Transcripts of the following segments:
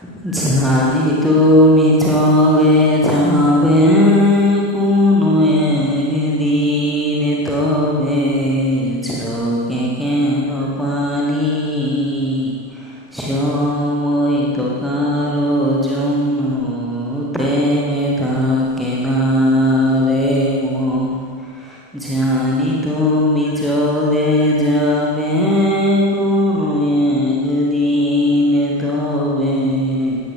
জানি তুমি চলে যাবে কোনো একদিন, তবে চোখে কেন পানি? সময় তো কারো জন্য থেমে থাকে না রে মন। জানি তুমি চলে যাবে কোনো একদিন, তবে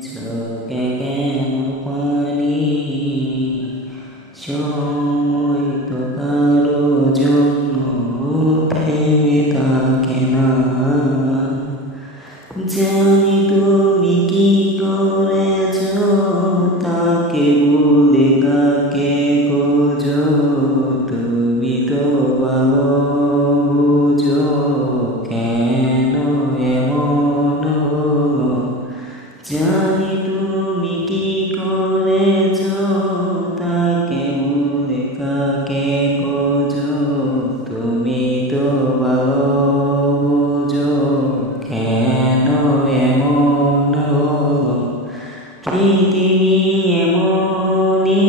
চোখে কেন পানি? সময় তো কারো জন্য থেমে থাকে না। জানি তুমি কি করেছ, তাকে ভুলে কাকে খোঁজো, তুমি তো ভালো বুঝো কেন এমন হলো। জানি তুমি কি করেছ, তাকে ভুলে কাকে খোঁজো, তুমি তো ভালো বুঝো কেন এমন হলো। পৃথিবী এমনই,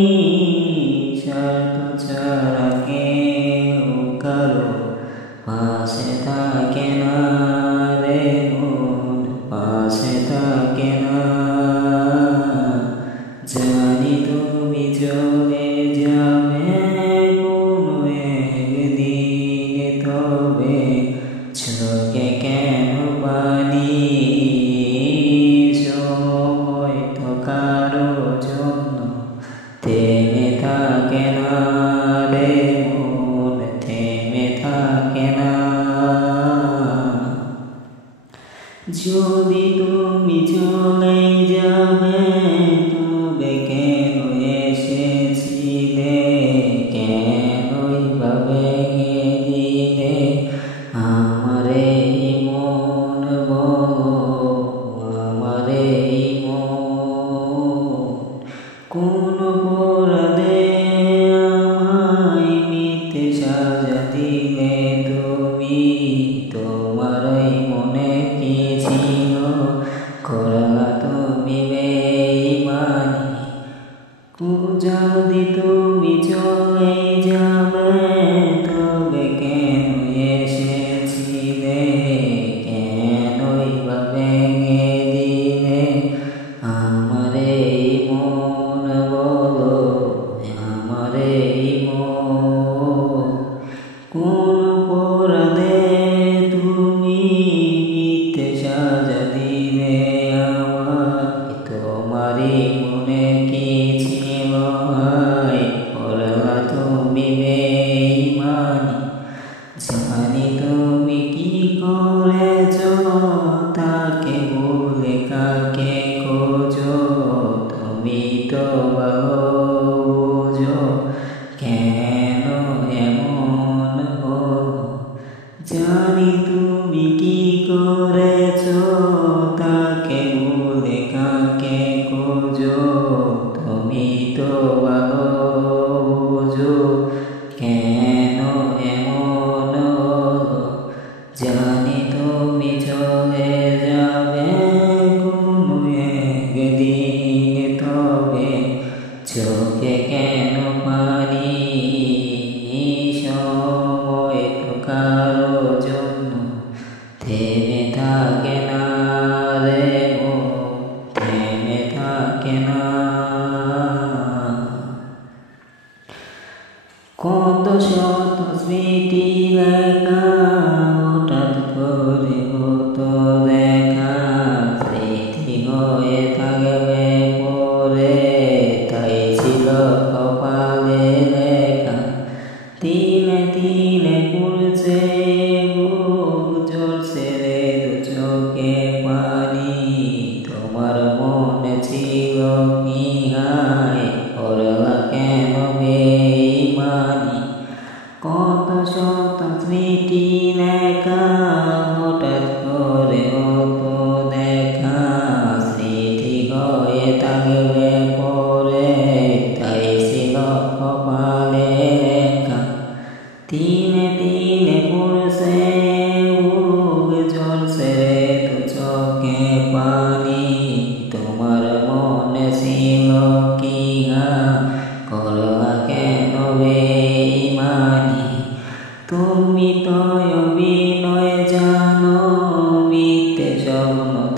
স্বার্থ ছাড়া কেউ কারো পাশে থাকে না রে মন, পাশে থাকে না। জানি তুমি চলে যাবে কোনো একদিন, তবে চোখে কেন পানি? সময় তো কারো জন্য থেমে থাকে না রে মন, থেমে থাকে না। যদি তুমি চলে যাবে, তবে কেন এসেছিলে, কেনই বা ভেঙে দিলে আমার এই মন? বলো আমার এই মন। কোন অপরাধে আমায় মিথ্যে সাজা দিলে তুমি? তোমার ওই মনে কি ছিল, করলা তুমি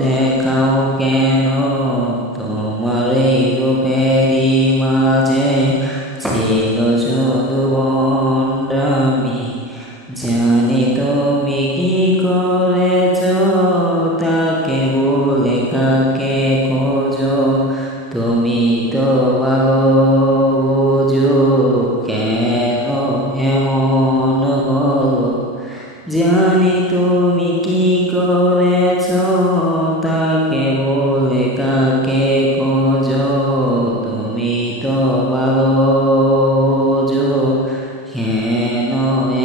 দেখাও কেন তোমার এই রূপেরই মাঝে ছিল শুধু ভণ্ডামি। জানি তুমি কি করেছ, তাকে বলে কাকে খোঁজো, তুমি তো ভালো বুঝো কেন এমন হলো। জানি তুমি কি করেছ, তাকে বলে কাকে খোঁজো, তুমি তো ভালো বুঝো কেন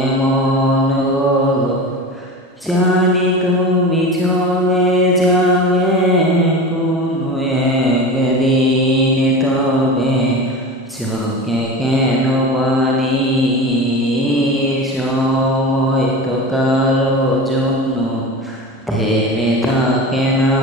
এমন হলো। জানি তুমি চলে যাবে কোনো একদিন, তবে চোখে কেন পানি, সময় তো কারো জন্য থেমে থাকে না।